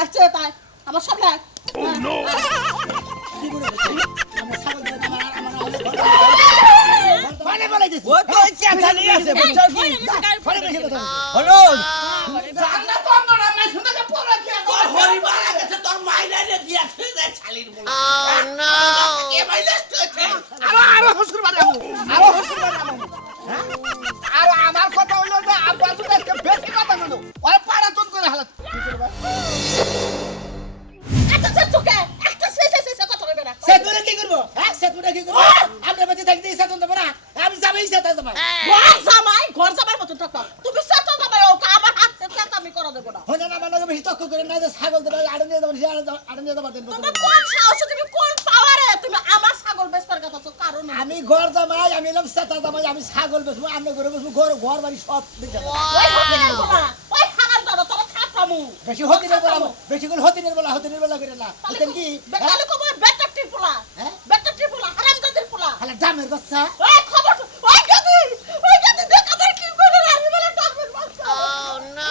আসছে তাই আমার সামনে কি করে আমরা ছাগল দিয়ে আমার মানে বলে দিছি ও তো চাচালি আছে বুঝছো কি ফলে বেশি কথা হলো জানা তো আমরা না শুনতে পড়া কি তোর হরিমারা গেছে তোর মাইনাইলে দিয়াছে রে ছালির বল ও নো কে মাইনাস করেছে আরো হসুর বাড়ি আরো হসুর বাড়ি হ্যাঁ আর আমার কথা হলো যে আব্বা তো আজকে বেশি কথা বলো ওই পাড়া তোন করে হালত একটা চুকে একটা সে কথা বলবে না সেতুরে কি করব হ্যাঁ সেতুরে কি করব আমরা বাড়ি থাকতে সেতন দেব না আমি যাবেই সেতন দেব ঘর জামাই মত থাকো তুমি সাথে জামাই ও আমার হাত থেকে আমি করে দেব না হলো না মানে বেশি তক্ক করে না যে ছাগল দেব আড়ে দিয়ে দেব আড়ে দিয়ে দেব দেন তুমি কোন সাহস তুমি কোন পাওয়ারে তুমি আমার ছাগল বেচবার কথা তো কারণ আমি ঘর জামাই আমি এলাম সেতা জামাই আমি ছাগল বেচবো আমরা ঘরে বেচবো ঘর বাড়ি সব দিতে ওই হারার দাদা তোর খাতামু বেশি হতিনের বলা হতিনের বেলা করে না হতেন কি বেকালে কো বেটাটির পোলা হ্যাঁ বেটাটির পোলা হারামজাদির পোলা খালা দামের বাচ্চা ওই খবর ওই গাদি দেখ আবার কি করে আমি বলে ডাকবেন বাচ্চা ও নো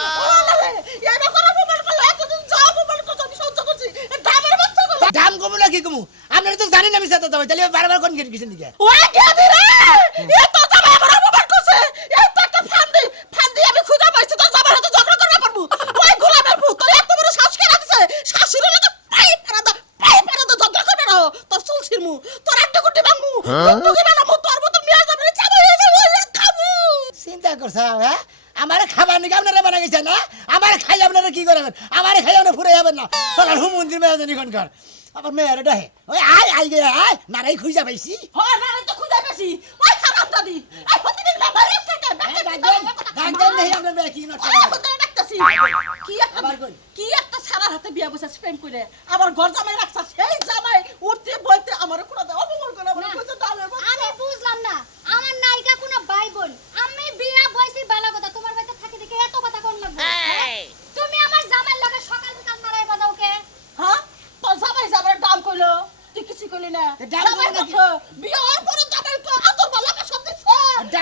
এই করে মোবাইল করলে এতদিন যাও মোবাইল করতে আমি সহ্য করছি দামের বাচ্চা বলে দাম কমু না কি কমু আপনারা তো জানেন আমি সেতা জামাই তাহলে বারবার কোন কিসের দিকে ওই গাদি রে এ তো জামাই আমার মোবাইল করছে এই তো একটা ফান্দি আমি খুঁজে পাইছি তো জামাই হাতে ঝগড়া করতে পারবো ওই গোলামের ভূত তোর এত বড় শ্বাস কেন দিছে শাশুড়ি লাগে পাই ফেরাদা ঝগড়া করবে না তোর চুল ছিড়মু তোর একটা গুটি ভাঙমু তুই বানামু তোর মত মিয়া যাবে চাবো হয়ে যাবে ওই খাবো চিন্তা করছ হ্যাঁ আমারে খাবার নাকি আপনারা বানা গেছে না আমারে খাই আপনারা কি করবেন আমারে খাই আপনারা ফুরে যাবেন না তখন হুমন্দির মেয়ে জানি কোনকার আবার মেয়েরে ডাহে ওই আই গে আয় নারাই খুঁজা পাইছি হয় না তো খুঁজে পেছি ওই খারাপ দাদি আই হতে দিন না বাইরে থেকে গান নেই আপনার মেয়ে কি নষ্ট কি একটা সারার হাতে বিয়া বসে প্রেম করে আবার ঘর জামাই রাখছা সেই জামাই উঠতে বইতে আমার কোন অপমান করে আমার কইছে ডালে আমি বুঝলাম না আমার নায়িকা কোন ভাই বোন আমি বিয়া বইছি বালা কথা তোমার বাড়িতে থাকি দেখে এত কথা কোন লাগবে তুমি আমার জামাইর লগে সকাল বিকাল মারাই বাজাও কে হ্যাঁ তোর জামাই যাবার দাম কইলো তুই কিছু কইলি না জামাই কত বিয়া হওয়ার পরে জামাই তো আতর বালাকে সব দিছে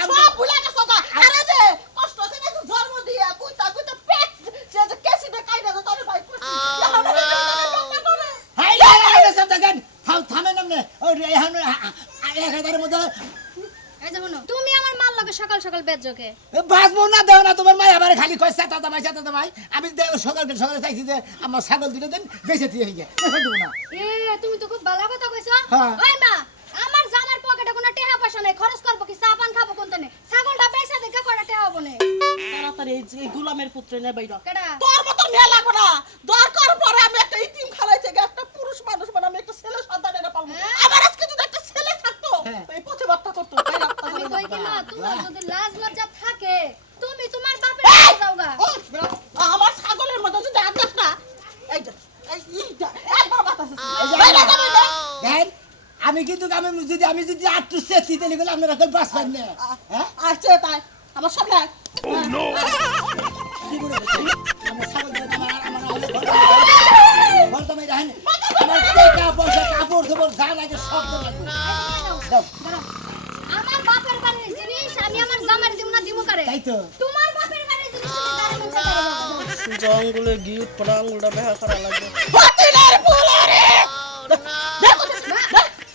সব ভুলে গেছ গা আরে যে কষ্ট আছে না জন্ম দিয়া কইতা পেট যে যে কেসি দে কাইনা তোর ভাই কইছি হাই সব দেখেন থামে নামনে ওই এখন 1000 মধ্যে এই যে শুনো তুমি আমার মাল লগে সকাল সকাল বেজছো কে বাঁচবো না দেও না তোমার মাই আবার খালি কয় সেতা জামাই আমি সকালে চাইছি যে আমার ছাগল দুটো দিন বেঁচে দিয়ে গিয়ে দেবো না তুমি তো খুব ভালো কথা কইছো হ্যাঁ। ওই মা আমার জামার পকেটে কোনো টাকা পয়সা নাই খরচ করব কি চা পান খাবো কোনতে নে ছাগলটা পয়সা দেখে কয়টা টাকা হবে না তাড়াতাড়ি এই গোলামের পুত্র নে বাইরা কেডা তোর মত মেয়ে লাগবে না দরকার পরে আমি একটা ইতিম খালাইতে গিয়ে একটা পুরুষ মানুষ মানে আমি একটা ছেলে সন্তান এনে পাবো আমার আজকে যদি একটা ছেলে থাকতো এই প্রতিবাদটা করতো আমি কই কি মা তোমার যদি লাজ লজ্জা থাকে তুমি তোমার বাপের কাছে যাওগা আমার ছাগলের মতো যদি আদাস না এই যে এইটা একবার বাতাস দেখেন আমি কিন্তু আমি যদি আটটু সেতি তেলে গেলে আপনারা কল বাস পান না হ্যাঁ আসছে তাই আমার সামনে কি করে আমার ছাগল দিলে আমার হলে ঘর তো মেয়ে দেখেন আমার টাকা পয়সা কাপড় ধোবর যা লাগে সব তো লাগবে দাও আমার বাপের বাড়ির জিনিস আমি আমার জামাই দিমু করে তাই তো তোমার বাপের বাড়ির জিনিস তুমি জারি মনসা করে জঙ্গলে গিয়ে পড়াঙ্গুলটা বেহা করা লাগে হতিনের ফুলারে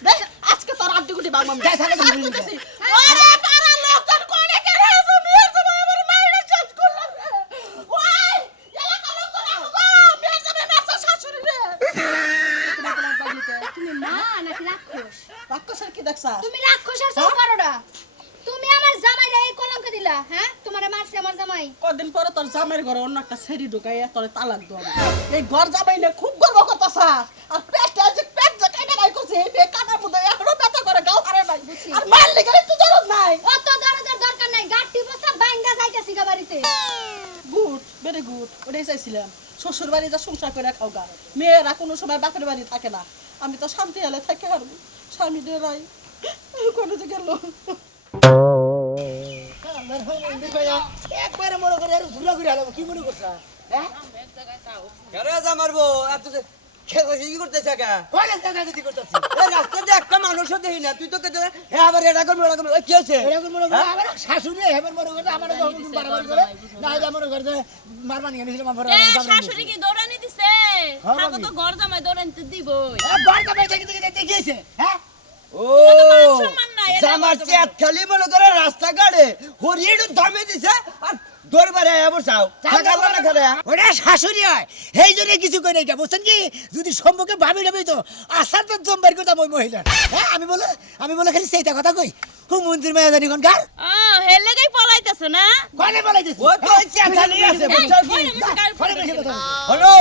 দেখ আজকে তোর আড্ডি গুটি বাগমাম যা ছাগল দিলি আরে পারা লোকজন কোনে কে রাজু মিয়া যাবে আমার মাইরা চাষ করলাম ওই এলাকা লোকজন গো মিয়া যাবে মাসা শাশুড়ি রে তুমি মা নাকি রাক্ষস রাক্ষসের কি দেখছাস তুমি রাক্ষসের সব বড়ডা তুমি আমার জামাইরে এই কলঙ্ক দিলা হ্যাঁ তোমারে মারছে আমার জামাই কদিন পরে তোর জামাইয়ের ঘরে অন্য একটা সেরি ঢুকাইয়া তোরে তালাক দেব এই ঘর জামাই না খুব গর্ব করতাছা আর পেট যে কাটা নাই করছে এই বে কাটার মধ্যে এখনো ব্যথা করে গাও হারে নাই আর মারলি গেলে তো জরুর নাই অত দরদের দরকার নাই গাটি বসা বাইঙ্গা যাইতাছি গা বাড়িতে গুড ভেরি গুড ওটাই চাইছিলাম শ্বশুর বাড়ি যা সংসার করে খাও গা মেয়েরা কোনো সময় বাপের বাড়ি থাকে না আমি তো শান্তি হলে থাকে আর স্বামী ডেরাই কোনো যে গেল একবারে মনে করে আর ঘুরা ঘুরে হলো কি মনে করছ হ্যাঁ আরে জামারবো এত খেলা কি করতেছ কা কইলে দাদা কি করতেছিস এই রাস্তাতে একটা মানুষও দেখি না তুই তো কে হে আবার এটা করবি ওটা করবি ওই কি আছে এরকম মনে করে আমার শাশুড়ি হেবার মনে করে আমার বারবার করে না যা মনে করে মারবানি নিছিল মাফর শাশুড়ি কি দৌড়ানি দিছে থাকো তো ঘর জামাই ধরে নিতে দিবই। বাড়িতে বেঁচে কি গেছে হ্যাঁ ও মান সম্মান নাই, এটা জামার বলতে চেত খালি মনে করে রাস্তাঘাটে হরিয়ের দমে দিছে আর দরবারে আয়া বসাও থাকালা না করে ওটা শাশুড়ি হয় সেই জন্য কিছু করে নাই বুঝছেন কি যদি সম্মুখে ভাবি নেবে তো আসার তো জম্বার কথা ওই মহিলা হ্যাঁ আমি বলে খালি সেইটা কথা কই মন্দির মেয়ে জানি কোন গার হে লেগেই পলাইতেছে না। কনে বলাইছিস ও তো চেত খালি আছে বুঝছো কি ফলে বেশি কথা হলো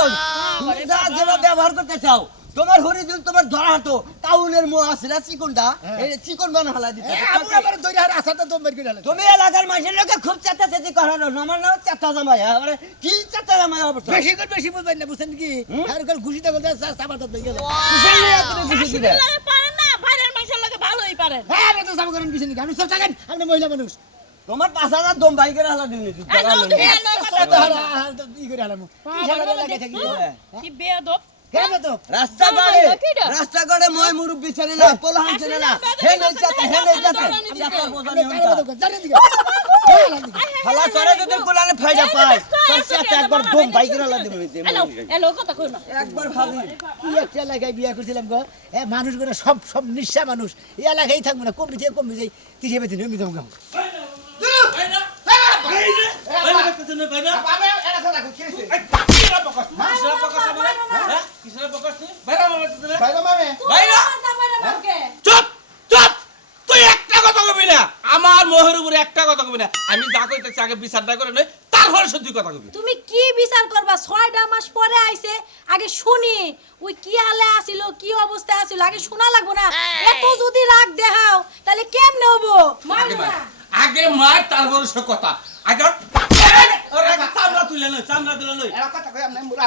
তুমি যা যেটা ব্যবহার করতে চাও তোমার হরি দিল তোমার ধরা হাতো কাউনের মোহ আছে না চিকনটা এই চিকন বানা হালা দিতে আমি আবার দইরা আর আসার জম্বার করে হলো তুমি এলাকার মানুষের লোকে খুব চেতা চেতি করানো আমার নাম চেতা জামাই মানে কি চেতা জামাই অবস্থা বেশি বুঝবেন না বুঝছেন কি আর কাল খুশিতে বলতে সাবার তো গেল শাশুড়ির লাগে পারেন না, বাইরের মানুষের লাগে ভালোই পারেন। হ্যাঁ আমি তো সাবা করেন কিছু নাকি আমি সব থাকেন আপনি মহিলা মানুষ তোমার 5000 দম ভাই করে হালা দিন ই করে হলাম ইশারা লাগাই থাকি কি বেয়াদব। হ্যাঁ তো রাস্তাঘাটে মই মুরব্বি ছেলে না পোলাহান ছেলে না হে নই চাতে চাতার বোঝানি হন্তা জানেন দিকে হালা চরে যদি কোলানে ফায়দা পায় তোর সাথে একবার দম ভাই করে হালা দিবে এলো কথা কই না। একবার ভাবি কি একটা এলাকায় বিয়ে করছিলাম গো মানুষগুলো সব নিঃস্বা মানুষ এই এলাকায় থাকবো না কমে যাই তিসে বেঁচে নিয়ে নিতাম গো চুপ চুপ তুই একটা কথা কবি না আমার মোহের উপরে একটা কথা কবি না আমি যা কইতেছি আগে বিচারটা করে নই তারপরে সত্যি কথা কবি তুমি কি বিচার করবা 6টা মাস পরে আইছে আগে শুনি ওই কি হালে আছিল কি অবস্থা আছিল আগে শোনা লাগবো না এত যদি রাগ দেখাও তাহলে কেমনে হবো আগে মার তারপরে সে কথা আগে ওরে চামড়া তুলে নই চামড়া তুলে নই এরা কথা কই আমি মুরা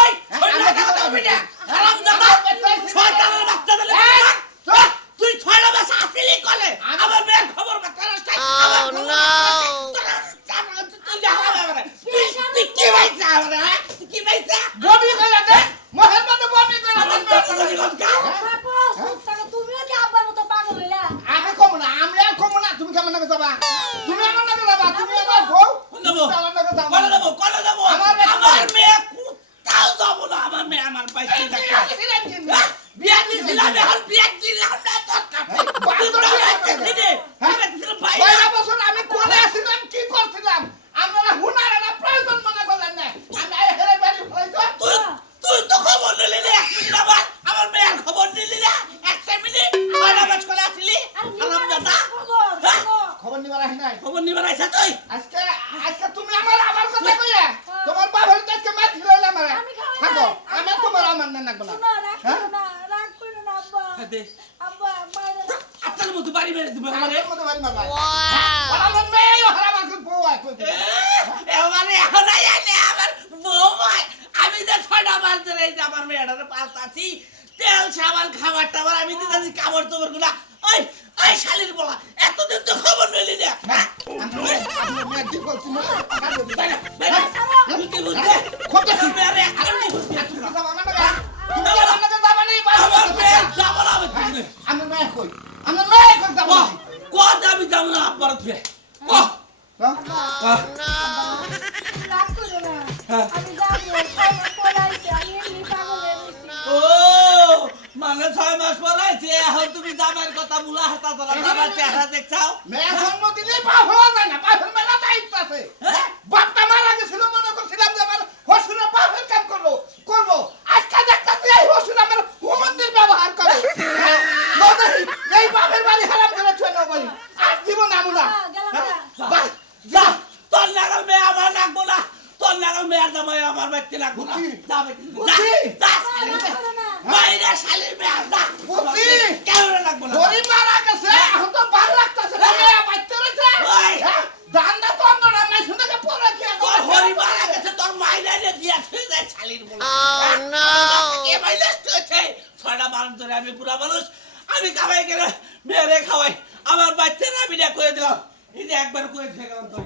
এই আমরা কি কথা কবি না হারামজাদা শয়তানের বাচ্চা দিলে তুই ছয়টা মাস আসিলি কলে আমার মেয়ের খবর বাতাস তুই কি বাইছা আমরা কি বাইছা বমি কইলা দে মোহের মধ্যে বমি কইলা থাকো তুমিও কি আব্বার মতো পাগল হইলা আমি কম না আমি আর কম না তুমি কেমন নাকি যাবা তুমি আমার নাকি যাবা তুমি আমার বউ কলে দেবো আমার মেয়ে কোথাও যাবো না আমার মেয়ে আমার বাইকে বিয়া দিছিলাম এখন বিয়া দিলাম না তোর আমি কোলে আসছিলাম কি করছিলাম আমরা হুনার না প্রয়োজন মনে করলেন না আমি হেরে বাড়ি হইতো তুই তো খবর নিলি না 1 মিনিট আমার মেয়ের খবর নিলি না 1 মিনিট কয়টা বাজ করে আসলি হারামজাদা খবর নিবার আহি নাই খবর নিবার আইছা তুই আজকে তুমি আমার কথা কইয়া তোমার বাবার তো আজকে মার দিলে আমারে থাকো আমি তোমার আমার না নাকবো না রাগ করো না আব্বা দে আব্বা মাইরা আপনার মতো বাড়ি মেরে দিবে আমারে মতো বাড়ি মারবা আমার মেয়ে হারাম আছে বউ আই কই এবারে এখন আইলে আমার বউ ভাই আমি যে 6টা মাস ধরে এই যে আমার মেয়েটারে পালতাছি তেল সাবান খাবার টাবার আমি দিতেছি কাপড় চোপড় গুলা ওই ওই শালির বলা এতদিন তো খবর নইলি না আমি কি বলছি না আমি কি বুঝতে কত মেরে আমি তুমি আমার নাকি যাবা নাই আমার মেয়ে যাব না আমি মেয়ে কই আমি মেয়ে কই যাবো কত আমি যাব না আব্বার তুই রাগ করো না আমি যাবো 6 মাস পরে আইছে আমি এমনি পাগল হয়ে গেছি ও মানে 6 মাস পর আইছে এখন তুমি যাবার কথা মুলা হাতা তোলা যাবার চেহারা দেখছাও মেয়ে জন্ম দিলে পাপ হওয়া যায় না পাপের মেলা দায়িত্ব আছে বাপটা মারা গেছিল মনে করছিলাম যে আমার হসুরা পাপের কাম করবো আজকে দেখতেছি এই হসুর আমার হুমন্দির ব্যবহার করে এই বাপের বাড়ি হারাম করে ছুঁয়ে নেবো আর জীবন আমুনা যা তোর লাগাল মেয়ে আমার লাগবো না তোর লাগাল মেয়ের জামাই আমার বাড়িতে লাগবো না যা বাইরে শালির মেয়ে যা কেমন লাগবো না গরিব মারা গেছে এখন তো ভালো লাগতেছে না মেয়ে বাচ্চা রয়েছে দান্দা তো আমরা না শুনে পড়ে কি তোর হরি মারা গেছে তোর মাইনাইলে দিয়া ছুঁয়ে যায় শালির বলে কে মাইনাস তুইছে 6টা মাস ধরে আমি পুরা মানুষ আমি কামাই করে মেয়েরে খাওয়াই আমার বাচ্চারা আমি না করে দিলাম এই যে একবার করে দিয়ে গেলাম তো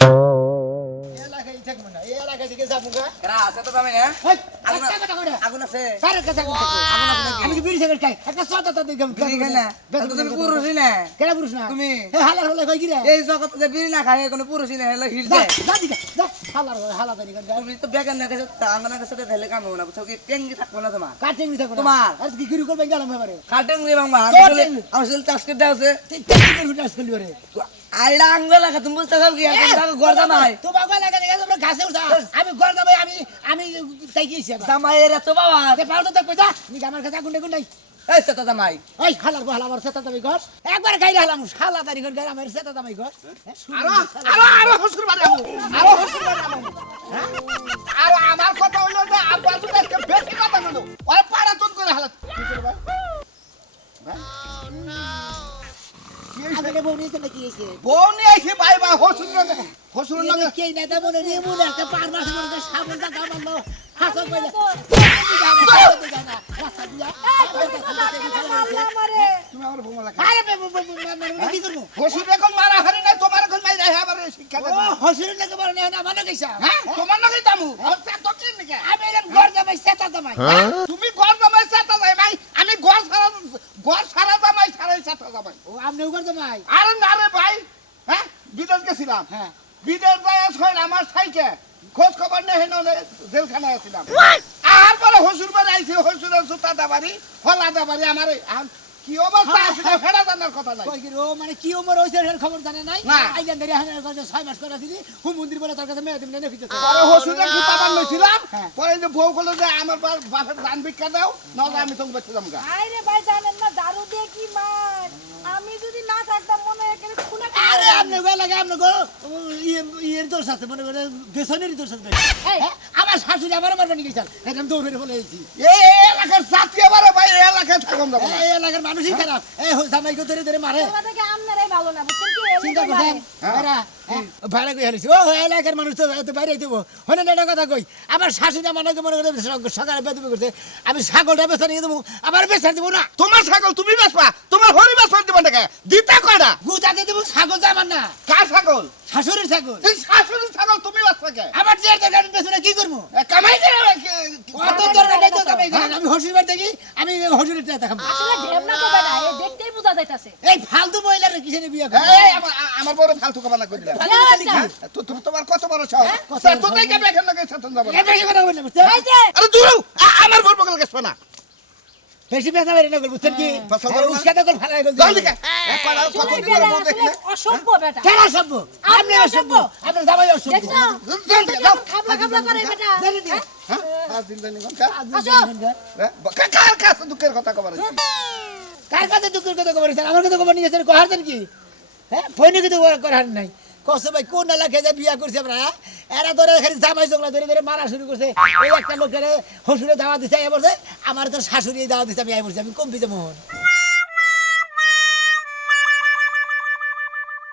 এলাকায় থাকবো না এই এলাকা থেকে যাবো গা এরা আছে তো যাবে না এই, আগুন একটা কথা কই না। আগুন আছে কারের কাছে আগুন থাকে। আগুন আছে নাকি? আমি কি বিড়ি সিগারেট খাই একটা সদা তো দিগম বিড়ি খাই না তাহলে তো তুমি পুরুষই না কেন পুরুষ না তুমি? এই হালার হলে কই কি রে এই জগৎ যে বিড়ি না খায় কোনো পুরুষই না হলে হিট যা যায় যা দিগা যা হালার হলে হালা দানি গা তুমি তো বেগান না কাছে আঙ্গনা কাছে ঢেলে কাম হবে না বুঝছো কি টেঙ্গি থাকবো না তোমার কাটিং দিতে কোন তোমার। আর কি গিরু করবে গেলাম এবারে কাটেং রে বাংলা কাটেং। আমার সেল টাস্ক দাও আছে তুই টেকিং করে উঠাস করলি রে আইডা আঙ্গলা তুমি বুঝতে পারো কি এখন গর্দা নাই তো বাবা লাগা লাগা তোমরা ঘাসে উঠা আমি গর যাবো আমি তাই গিয়েছি জামাইয়ের এত বাবা তে পাও তো দেখবে যা নি আমার কাছে গুন্ডে গুন্ডাই এই সেটা জামাই ওই হালার বহাল আমার সেটা দামি ঘর একবার গাইলে হালাম শালা তারি ঘর গাইলে আমার সেটা দামি ঘর আরো হসুর বাড়ি আমু আরো হসুর বাড়ি আমু হ্যাঁ? আর আমার কথা হইলো যে আব্বা তো আজকে বেশি কথা হলো ওই পাড়া তুন করে হালাত আমি বউ নিতে নাকি এসে বউ নিয়ে আইছি ভাই ভাই হসুর না কে না দা বলে রে মুন একটা পার মাস মনে সাবন দা মারলো হাসো কইলে রাস্তা দিয়া তুমি আমার বউ লাগা আরে মানে কি করব হসুর এখন মারা হারি না তোমার এখন মাইরা হে আবার শিক্ষা ও হসুর লাগে বড় না না মানে কইছা হ্যাঁ তোমার নাকি দামু আমার তো কি নিকে আমি এরকম ঘর যাবাই সেটা দামাই তুমি ঘর জামাই সাথে যাই ভাই আমি ঘর সারা জামাই সারাই সাথে যাবাই ও আমনে ঘর জামাই আরে না রে ভাই হ্যাঁ বিদেশ গেছিলাম হ্যাঁ বিদেশ যায় ছয় আমার সাইকে খোঁজ খবর নেই হেন জেলখানায় ছিলাম আর পরে হসুর বাড়ি আইছি হসুরের জুতা দাবারি হলা দাবারি আমার কি অবস্থা আছে ফেরা জানার কথা নাই কই কি ও মানে কি ওমর হইছে এর খবর জানে নাই না। আইজান ধরে হানের কাছে 6 মাস করে দিলি হুম মন্দির বলে তার কাছে মেয়ে দিন না ফিতেছে পরে হসুরের জুতা বানাইছিলাম হ্যাঁ। পরে যে বউ কল যে আমার বাপের দান ভিক্ষা দাও নলে আমি তোমাকে বেঁচে গা আরে ভাই জানেন না দারু দিয়ে কি মার আমি যদি না থাকতাম মনে হয় এখানে খুলে আরে আপনি গো লাগে আপনি গো ইয়ের দোষ আছে মনে করে বেসনেরই দোষ আছে এই। হ্যাঁ? আমার শাশুড়ি আমার মারবানি গেছাল একদম দৌড়ে বলে আইছি এই এলাকার জাতি আবার ভাই এই এলাকায় থাকুন যাবো না এই এলাকার মানুষই খারাপ এই জামাইকে ধরে ধরে মারে তোমার থেকে আমনারাই ভালো না বুঝছেন কি চিন্তা এমনি করছেন মারে। এরা ভাড়া কই হারিস ও এলাকার মানুষ তো এত বাইরে দেবো হনে না কথা কই আমার শাশুড়ি আমাকে মনে করে সকালে বেদবি করতে আমি ছাগলটা বেচা নিয়ে দেবো আবার বেচা দেবো না তোমার ছাগল তুমি বেচবা তোমার হরি বেচবা দিবা না দিতা কয়টা গুতাতে দেবো ছাগল তো আমার না কার ছাগল শাশুড়ির ছাগল এই শাশুড়ির ছাগল তুমি বেচবা কে আমার যে দরকার বেচে না কি করবো কামাই করে অত দরকার নেই তো কামাই করেন। আমি হসুর বাড়ি দেখি আমি হসুরের টাকা খাবো আসলে ঢেমনা তো বেটা এই দেখতেই বোঝা যাইতাছে এই ফালতু মহিলার কিসের বিয়ে করে এই আমার বড় ফালতু কথা না কইলা তোমার কত বড় সাহস স্যার তো তাই কেমন এখান থেকে সাথে যাব এ বেশি কথা বললে বুঝতে এই যে আরে দূর আমার বড় বগল গেছ না বেশি পেশা বেরি না করবো বুঝছেন কি পেশা করবো না? উস্কা তো করে ফালাই গেল জলদি কে কত আসলে দিন বেটা বউ আসলে দেখলে অসভ্য বেটা কেন অসভ্য আপনি অসভ্য আপনার জামাই অসভ্য দেখছো জলদি যাও খাবলা খাবলা করে বেটা জলদি দিন। হ্যাঁ আর দিন দিন কার কাছে দুঃখের কথা কবার কার কাছে দুঃখের কথা খবর আমার কাছে খবর নিয়েছেন কহারছেন কি হ্যাঁ ফোনে কিন্তু করার নাই কষ্ট ভাই কোন এলাকায় যে বিয়া করছে আমরা এরা ধরে খালি জামাই জগলা ধরে ধরে মারা শুরু করছে ওই একটা লোকের হসুরে দাওয়া দিছে এ বলছে আমার তো শাশুড়ি দাওয়া দিছে আমি আই বলছি আমি কম দিতে মোহন